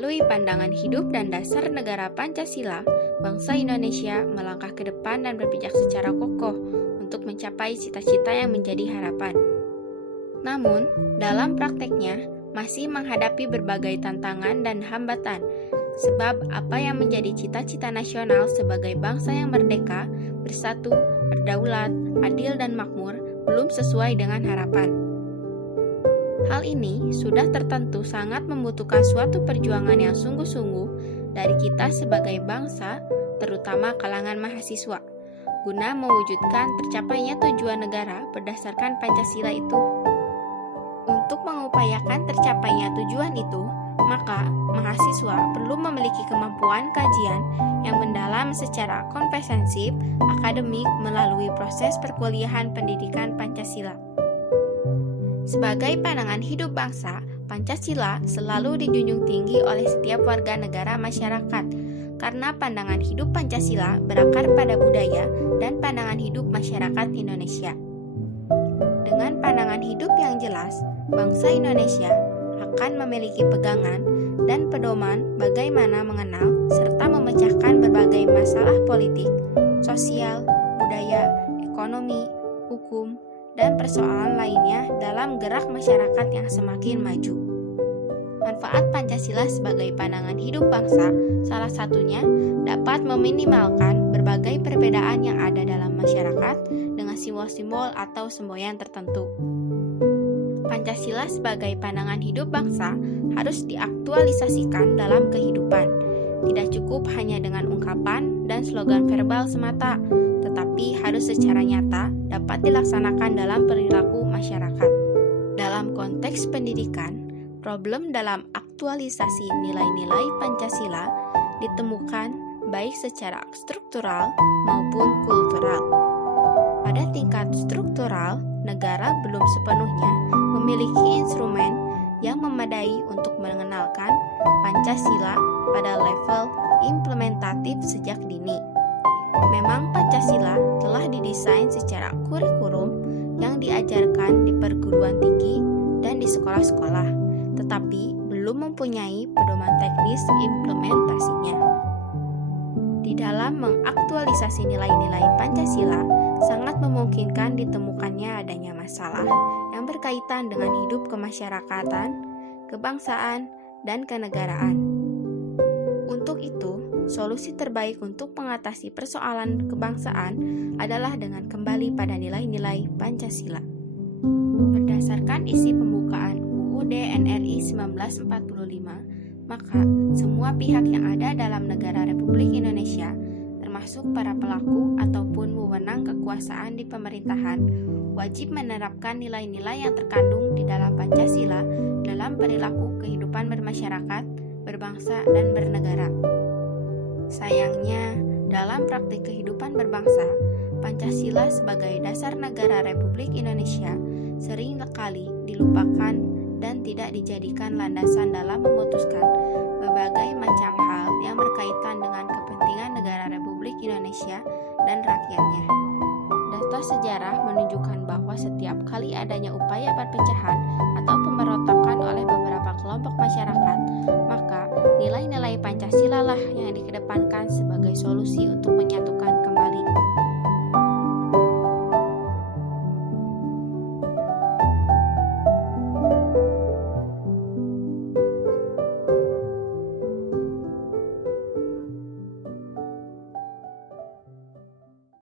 Melalui pandangan hidup dan dasar negara Pancasila, bangsa Indonesia melangkah ke depan dan berpijak secara kokoh untuk mencapai cita-cita yang menjadi harapan. Namun, dalam prakteknya masih menghadapi berbagai tantangan dan hambatan, sebab apa yang menjadi cita-cita nasional sebagai bangsa yang merdeka, bersatu, berdaulat, adil dan makmur belum sesuai dengan harapan. Hal ini sudah tertentu sangat membutuhkan suatu perjuangan yang sungguh-sungguh dari kita sebagai bangsa, terutama kalangan mahasiswa, guna mewujudkan tercapainya tujuan negara berdasarkan Pancasila itu. Untuk mengupayakan tercapainya tujuan itu, maka mahasiswa perlu memiliki kemampuan kajian yang mendalam secara komprehensif akademik melalui proses perkuliahan pendidikan Pancasila. Sebagai pandangan hidup bangsa, Pancasila selalu dijunjung tinggi oleh setiap warga negara masyarakat, karena pandangan hidup Pancasila berakar pada budaya dan pandangan hidup masyarakat Indonesia. Dengan pandangan hidup yang jelas, bangsa Indonesia akan memiliki pegangan dan pedoman bagaimana mengenal serta memecahkan berbagai masalah politik, sosial, budaya, ekonomi, hukum, dan persoalan lainnya dalam gerak masyarakat yang semakin maju. Manfaat Pancasila sebagai pandangan hidup bangsa salah satunya dapat meminimalkan berbagai perbedaan yang ada dalam masyarakat dengan simbol-simbol atau semboyan tertentu. Pancasila sebagai pandangan hidup bangsa harus diaktualisasikan dalam kehidupan. Tidak cukup hanya dengan ungkapan dan slogan verbal semata, tetapi harus secara nyata dapat dilaksanakan dalam perilaku masyarakat. Dalam konteks pendidikan, problem dalam aktualisasi nilai-nilai Pancasila ditemukan baik secara struktural maupun kultural. Pada tingkat struktural, negara belum sepenuhnya memiliki instrumen yang memadai untuk mengenalkan Pancasila pada level implementatif sejak dini. Memang Pancasila telah didesain secara kurikulum yang diajarkan di perguruan tinggi dan di sekolah-sekolah, tetapi belum mempunyai pedoman teknis implementasinya. Di dalam mengaktualisasi nilai-nilai Pancasila, sangat memungkinkan ditemukannya adanya masalah yang berkaitan dengan hidup kemasyarakatan, kebangsaan, dan kenegaraan. Untuk itu, solusi terbaik untuk mengatasi persoalan kebangsaan adalah dengan kembali pada nilai-nilai Pancasila. Berdasarkan isi pembukaan UUD NRI 1945, maka semua pihak yang ada dalam negara Republik Indonesia, termasuk para pelaku ataupun wewenang kekuasaan di pemerintahan, wajib menerapkan nilai-nilai yang terkandung di dalam Pancasila dalam perilaku kehidupan bermasyarakat, berbangsa, dan bernegara. Sayangnya, dalam praktik kehidupan berbangsa, Pancasila sebagai dasar negara Republik Indonesia sering kali dilupakan dan tidak dijadikan landasan dalam memutuskan berbagai macam hal yang berkaitan dengan kepentingan negara Republik Indonesia dan rakyatnya. Data sejarah menunjukkan bahwa setiap kali adanya upaya perpecahan atau pemberontakan oleh beberapa kelompok masyarakat, maka nilai-nilai Pancasila lah yang dikedepankan sebagai solusi untuk menyatukan